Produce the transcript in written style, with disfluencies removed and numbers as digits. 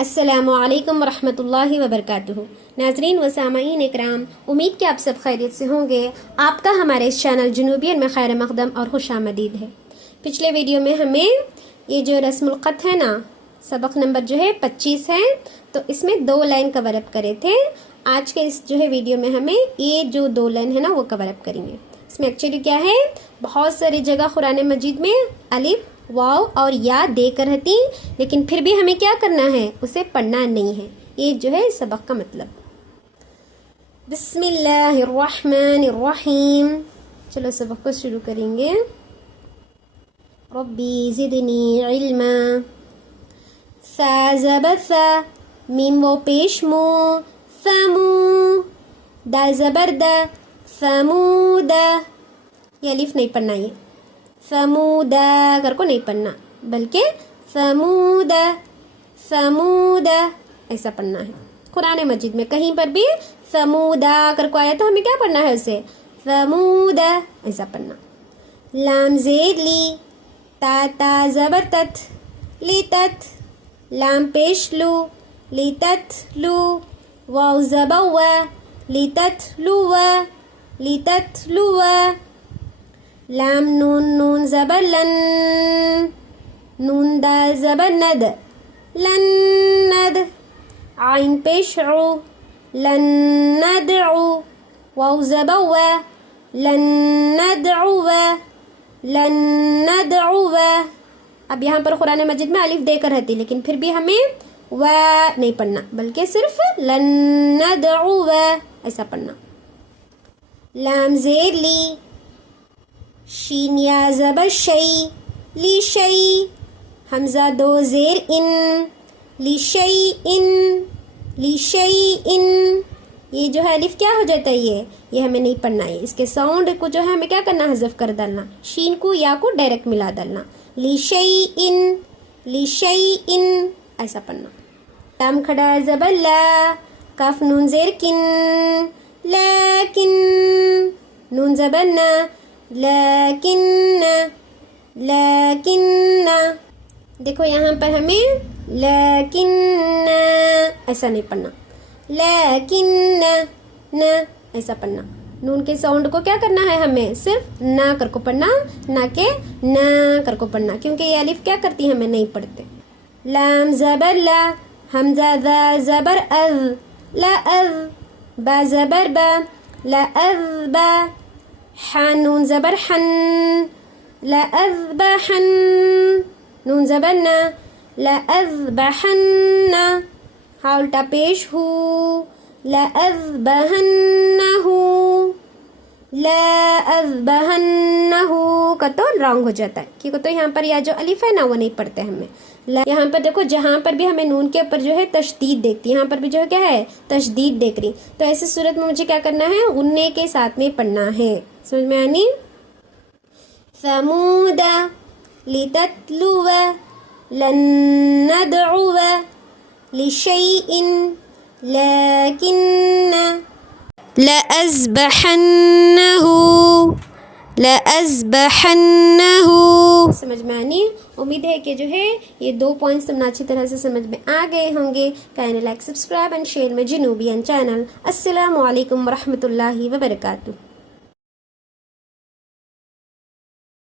السلام علیکم ورحمۃ اللہ وبرکاتہ۔ ناظرین و سامعین اکرام، امید کہ آپ سب خیریت سے ہوں گے۔ آپ کا ہمارے اس چینل جنوبین میں خیر مقدم اور خوش آمدید ہے۔ پچھلے ویڈیو میں ہمیں یہ جو رسم الخط ہے نا، سبق نمبر جو ہے 25 ہے، تو اس میں 2 لائن کور اپ کرے تھے۔ آج کے اس جو ہے ویڈیو میں ہمیں یہ جو 2 لائن ہے نا وہ کور اپ کریں گے۔ اس میں ایکچولی کیا ہے، بہت ساری جگہ قرآن مجید میں الف، واو اور یا دے کر رہتی، لیکن پھر بھی ہمیں کیا کرنا ہے، اسے پڑھنا نہیں ہے۔ یہ جو ہے سبق کا مطلب۔ بسم اللہ الرحمن الرحیم۔ چلو سبق کو شروع کریں گے۔ ربی زدنی علما۔ ثا زبر ثا، میم و پیش مو، ثمو۔ دال زبر دا، ثمودا۔ یہ الف نہیں پڑھنا، یہ ثمودا کر کو نہیں پڑھنا، بلکہ ثمودا ثمودا ایسا پڑھنا ہے۔ قرآن مجید میں کہیں پر بھی ثمودا کر کو آیا تو ہمیں کیا پڑھنا ہے، اسے ثمودا ایسا پڑھنا۔ لام زیر لی، تا تا زبر تت، لی تت۔ لام پیش لو، لی تت لو۔ واو زبر وا، لی تت لو وا، لی تت لو وا۔ لام نون نون زبر لن، نون دال زبر ند، لن ند۔ عین پیش عو، لن ندعو۔ واو زبر وا، لن ندعو وا، لن ندعو وا۔ اب یہاں پر قرآن مجید میں الف دے کر رہتی، لیکن پھر بھی ہمیں وا نہیں پڑھنا، بلکہ صرف لن ندعو وا ایسا پڑھنا۔ لام زیر لی، شین یا زبر شی، لی شی۔ حمزہ 2 زیر ان، لی شی ان، لی شی ان۔ یہ جو ہے الف کیا ہو جاتا ہے، یہ ہمیں نہیں پڑھنا ہے۔ اس کے ساؤنڈ کو جو ہے ہمیں کیا کرنا، حذف کر ڈالنا، شین کو یا کو ڈائریکٹ ملا ڈالنا۔ لی شی ان، لی شی ان ایسا پڑھنا۔ لام کھڑا زبر لا، کاف نون زیر کن، لیکن۔ نون زبر نا، لیکن لیکن۔ دیکھو یہاں پر ہمیں لیکن ایسا نہیں پڑھنا، لیکن نہ ایسا پڑھنا۔ نون کے ساؤنڈ کو کیا کرنا ہے، ہمیں صرف نہ کر کو پڑھنا، نہ کہ نہ کر کو پڑھنا، کیونکہ یہ الف کیا کرتی ہمیں نہیں پڑھتے۔ لام زبر لا، حمزہ ذا زبر اذ، لا اذ۔ با زبر با، لا اذ با۔ حان نون زبر حن، لا اذبحن۔ نون زبر نا، لا اذبحن۔ ہا الٹا پیش ہو، لا اذبحنہ، لا اذبحنہ کا تو رانگ ہو جاتا ہے، کیونکہ تو یہاں پر یہ جو الف ہے نا وہ نہیں پڑھتے ہمیں۔ یہاں پر دیکھو جہاں پر بھی ہمیں نون کے اوپر جو ہے تشدید دیکھتی، یہاں پر بھی جو ہے کیا ہے، تشدید دیکھ رہی، تو ایسی صورت میں مجھے کیا کرنا ہے، غنّے کے ساتھ میں پڑھنا ہے۔ سمجھ میں آنی؟ ثمود لتتلو لن ندعو لشيء لكن لأذبحنه۔ سمجھ میں آنی؟ امید ہے کہ جو ہے یہ 2 پوائنٹس تم اچھی طرح سے سمجھ میں آ گئے ہوں گے۔ Kindly like, subscribe and share میں جنوبین چینل۔ السلام علیکم ورحمۃ اللہ وبرکاتہ۔